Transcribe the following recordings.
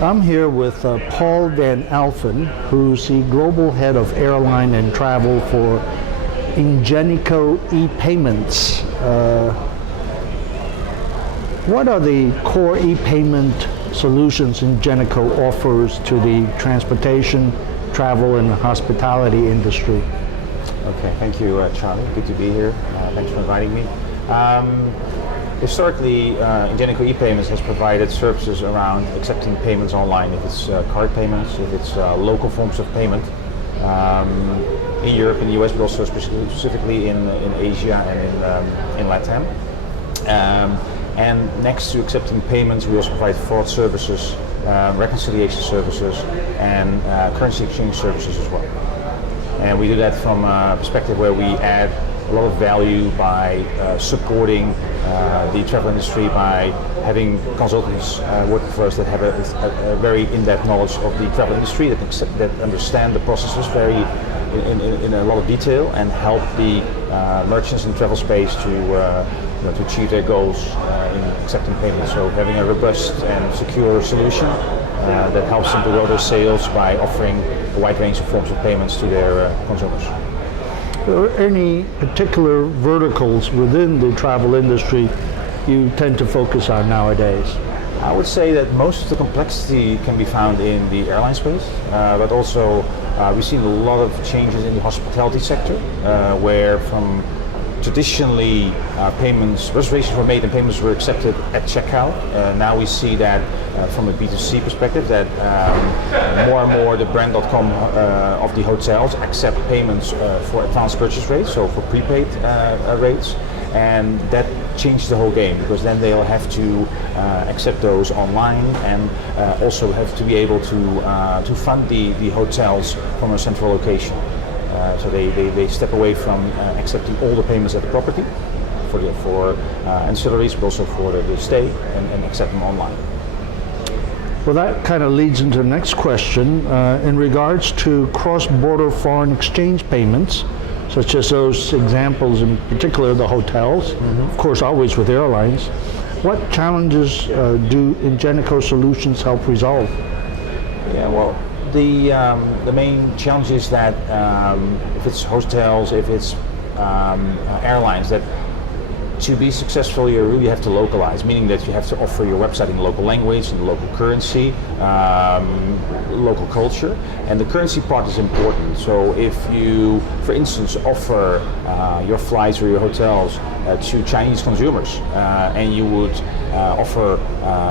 I'm here with Paul van Alfen, who's the Global Head of Airline and Travel for Ingenico ePayments. What are the core e-payment solutions Ingenico offers to the transportation, travel, and hospitality industry? Okay, thank you, Charlie. Good to be here. Thanks for inviting me. Historically, Ingenico ePayments has provided services around accepting payments online, if it's card payments, if it's local forms of payment in Europe and the US, but also specifically in Asia and in LATAM. And next to accepting payments, we also provide fraud services, reconciliation services, and currency exchange services as well. And we do that from a perspective where we add a lot of value by supporting the travel industry by having consultants working for us that have a very in-depth knowledge of the travel industry, that understand the processes very in a lot of detail, and help the merchants in the travel space to achieve their goals in accepting payments. So having a robust and secure solution that helps them to grow their sales by offering a wide range of forms of payments to their consumers. Are there any particular verticals within the travel industry you tend to focus on nowadays? I would say that most of the complexity can be found in the airline space, but also we've seen a lot of changes in the hospitality sector, where from traditionally reservations were made and payments were accepted at checkout. Now we see that from a B2C perspective that more and more the brand.com of the hotels accept payments for advanced purchase rates, so for prepaid rates. And that changed the whole game, because then they'll have to accept those online, and also have to be able to fund the hotels from a central location. So they step away from accepting all the payments at the property for ancillaries, but also for the stay, and accept them online. Well, that kind of leads into the next question. In regards to cross-border foreign exchange payments, such as those examples, in particular the hotels, of course always with airlines, what challenges do Ingenico solutions help resolve? Yeah, well, the main challenge is that if it's hotels, if it's airlines, that to be successful you really have to localize, meaning that you have to offer your website in the local language, in the local currency, local culture, and the currency part is important. So if you, for instance, offer your flights or your hotels to Chinese consumers, and you would offer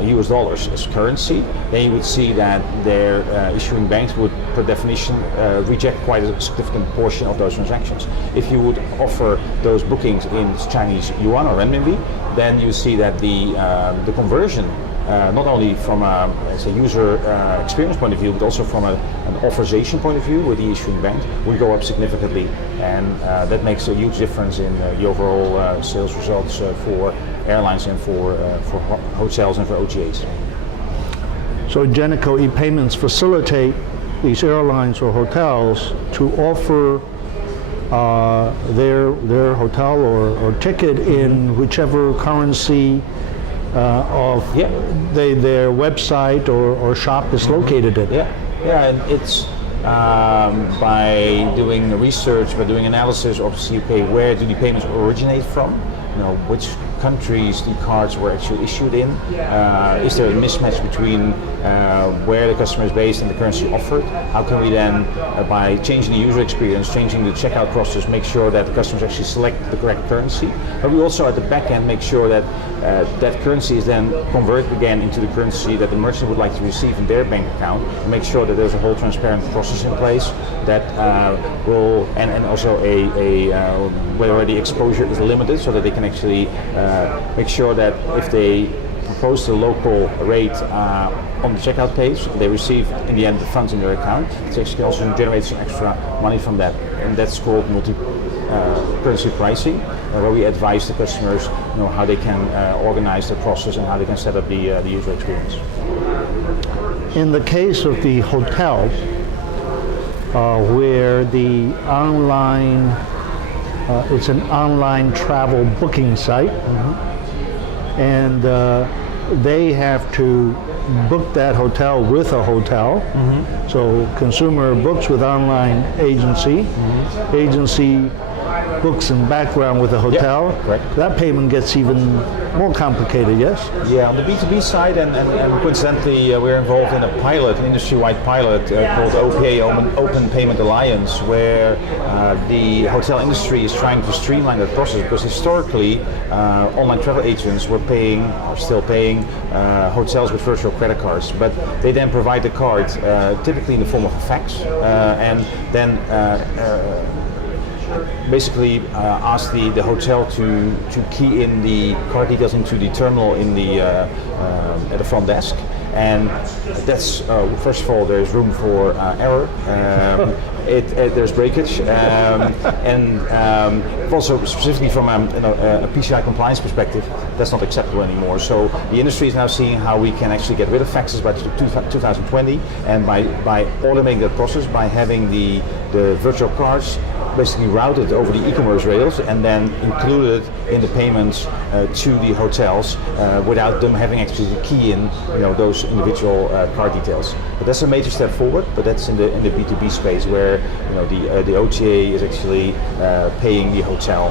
US dollars as currency, then you would see that their issuing banks would, per definition, reject quite a significant portion of those transactions. If you would offer those bookings in Chinese yuan or renminbi, then you see that the conversion, not only from a user experience point of view, but also from an authorization point of view with the issuing bank, will go up significantly, and that makes a huge difference in the overall sales results for airlines and for hotels and for OTAs. So Ingenico ePayments facilitate these airlines or hotels to offer their hotel or ticket in whichever currency of their website or shop is located in. Yeah, and it's by doing research, by doing analysis, obviously, okay, where do the payments originate from? Which countries the cards were actually issued in. Is there a mismatch between where the customer is based and the currency offered? How can we then, by changing the user experience, changing the checkout process, make sure that the customers actually select the correct currency? But we also at the back end make sure that that currency is then converted again into the currency that the merchant would like to receive in their bank account, and make sure that there's a whole transparent process in place that will, and also where the exposure is limited, so that they can actually make sure that if they propose the local rate on the checkout page, they receive in the end the funds in their account. It actually also generates some extra money from that, and that's called multi-currency pricing, where we advise the customers how they can organize the process and how they can set up the user experience. In the case of the hotel, where the online it's an online travel booking site, and they have to book that hotel with a hotel. So consumer books with online agency, agency books and background with a hotel. Yeah, correct. That payment gets even more complicated, yes? Yeah, on the B2B side, and coincidentally, we're involved in a pilot, an industry-wide pilot called OPA, Open Payment Alliance, where the hotel industry is trying to streamline that process, because historically, online travel agents were still paying hotels with virtual credit cards, but they then provide the card, typically in the form of a fax, and then basically ask the hotel to key in the card details into the terminal in the at the front desk, and that's first of all there's room for error. There's breakage, and also specifically from a PCI compliance perspective, that's not acceptable anymore. So the industry is now seeing how we can actually get rid of faxes by 2020, and by automating that process, by having the virtual cards basically routed over the e-commerce rails and then included in the payments to the hotels without them having actually to key in those individual card details. But that's a major step forward. But that's in the B2B space where the OTA is actually paying the hotel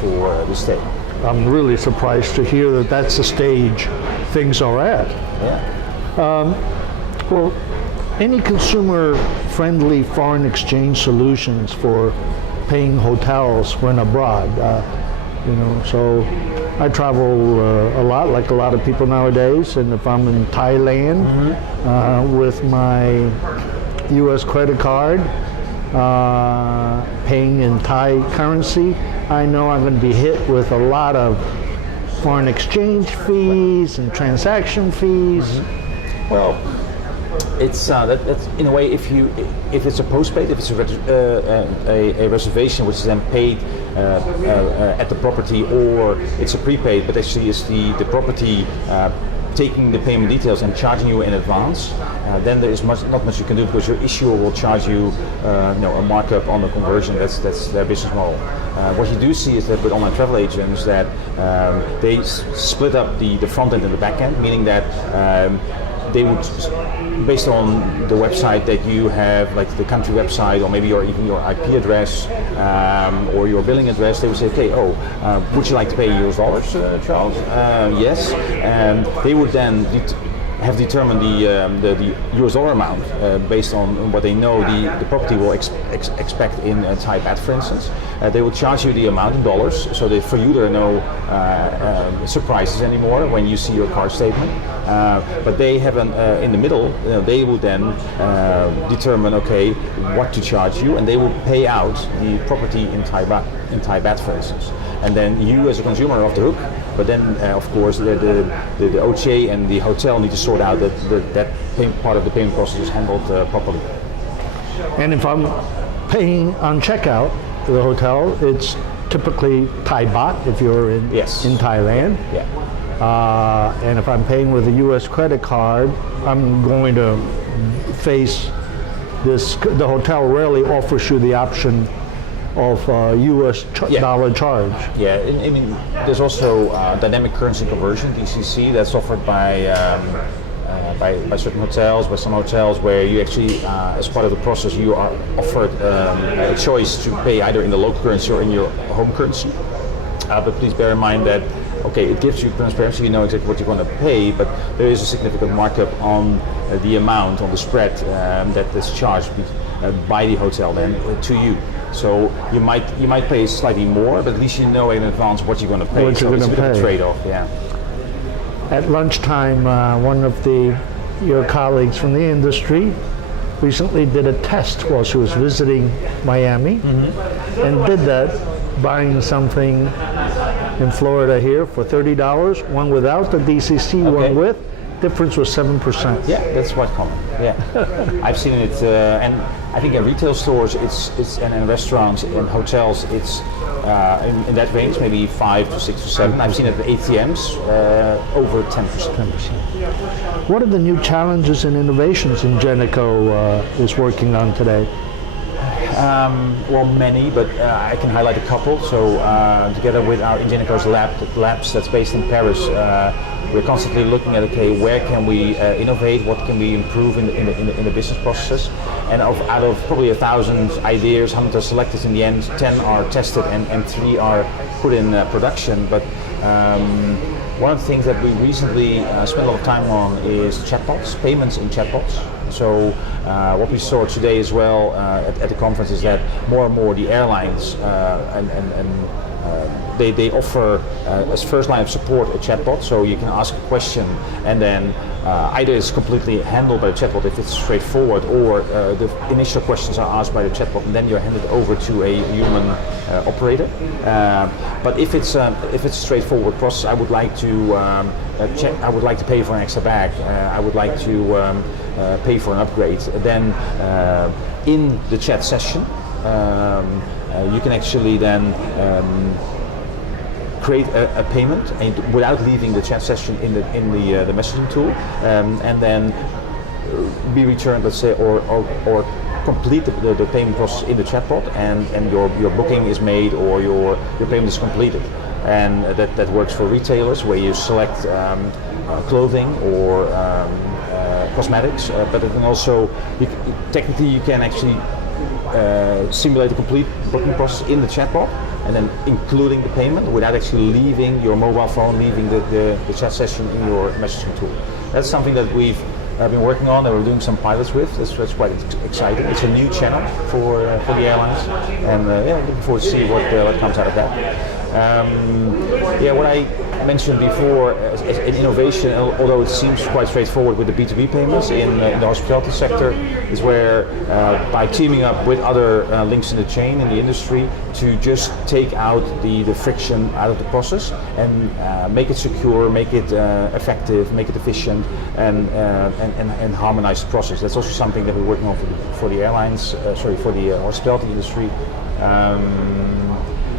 for the stay. I'm really surprised to hear that that's the stage things are at. Yeah. Well, any consumer-friendly foreign exchange solutions for paying hotels when abroad? So I travel a lot, like a lot of people nowadays, and if I'm in Thailand with my U.S. credit card, paying in Thai currency, I know I'm going to be hit with a lot of foreign exchange fees and transaction fees. Well, it's that's in a way, if it's a postpaid, if it's a reservation which is then paid at the property, or it's a prepaid, but actually it's the property taking the payment details and charging you in advance, then there is not much you can do, because your issuer will charge you a markup on the conversion. That's their business model. What you do see is that with online travel agents that they split up the front end and the back end, meaning that they would, based on the website that you have, like the country website, or maybe even your IP address or your billing address, they would say, okay, would you like to pay US dollars, Charles? Yes. And they would then have determined the US dollar amount based on what they know the property will expect in Thai baht, for instance. They will charge you the amount in dollars, so that for you there are no surprises anymore when you see your card statement. But they have in the middle, they will then determine, okay, what to charge you, and they will pay out the property in Thai baht, for instance. And then you as a consumer are off the hook. But then, of course, the OTA and the hotel need to sort out that part of the payment process is handled properly. And if I'm paying on checkout to the hotel, it's typically Thai baht if you're in Thailand. Yeah. And if I'm paying with a U.S. credit card, I'm going to face this. The hotel rarely offers you the option of U.S. dollar charge. Yeah, I mean, there's also dynamic currency conversion, DCC, that's offered by certain hotels, by some hotels, where you actually, as part of the process, you are offered a choice to pay either in the local currency or in your home currency. But please bear in mind that, okay, it gives you transparency, you know exactly what you're going to pay, but there is a significant markup on the amount, on the spread that is charged by the hotel then to you. So you might pay slightly more, but at least you know in advance what you're going to pay. What you're so it's a bit of a pay. trade-off, yeah. At lunchtime, one of your colleagues from the industry recently did a test while she was visiting Miami, and did that, buying something in Florida here for $30, one without the DCC, one with. Difference was 7%. Yeah, that's quite common. Yeah, I've seen it, and I think in retail stores, and in restaurants, in hotels, it's in that range, maybe 5 to 6 to 7. I've seen it at ATMs over 10%. What are the new challenges and innovations Ingenico is working on today? Well, many, but I can highlight a couple. So together with our Ingenico's labs that's based in Paris, we're constantly looking at, okay, where can we innovate, what can we improve in the business processes, and out of probably 1,000 ideas, 100 are selected in the end, 10 are tested and 3 are put in production. But one of the things that we recently spent a lot of time on is chatbots, payments in chatbots. So what we saw today as well at the conference is that more and more the airlines they offer as first line of support a chatbot, so you can ask a question and then either it's completely handled by the chatbot if it's straightforward, or the initial questions are asked by the chatbot and then you're handed over to a human operator. But if it's a straightforward process, I would like to I would like to pay for an extra bag. I would like to pay for an upgrade. Then in the chat session, you can actually then create a payment and without leaving the chat session in the messaging tool, and then be returned, let's say, or complete the payment process in the chatbot, and your booking is made or your payment is completed. And that works for retailers where you select clothing or cosmetics, but it can also technically you can actually simulate a complete booking process in the chatbot and then including the payment without actually leaving your mobile phone, leaving the chat session in your messaging tool. That's something that we've been working on and we're doing some pilots with. That's quite exciting. It's a new channel for the airlines, and looking forward to see what comes out of that. What I mentioned before as an innovation, although it seems quite straightforward with the B2B payments in the hospitality sector, is where by teaming up with other links in the chain in the industry to just take out the friction out of the process and make it secure, make it effective, make it efficient, and harmonize the process. That's also something that we're working on for the airlines, for the hospitality industry.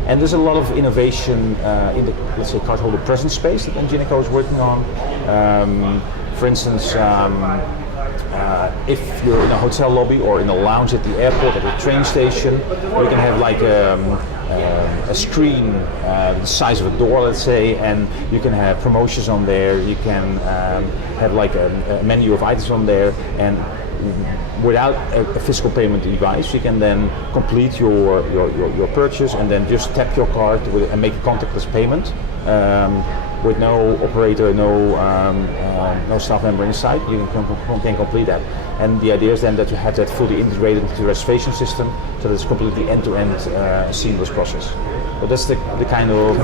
And there's a lot of innovation in the, let's say, cardholder presence space that Ingenico is working on. For instance, if you're in a hotel lobby or in a lounge at the airport, at a train station, you can have like a screen the size of a door, let's say, and you can have promotions on there. You can have like a menu of items on there, and without a physical payment device, you can then complete your purchase and then just tap your card and make a contactless payment with no operator, no staff member inside. You can complete that. And the idea is then that you have that fully integrated into the reservation system, so that it's completely end-to-end seamless process. But that's the kind of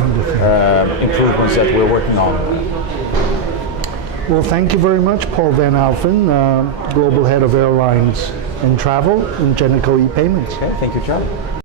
improvements that we're working on. Well, thank you very much, Paul van Alfen, Global Head of Airlines and Travel, Ingenico ePayments. Okay, thank you, Charlie.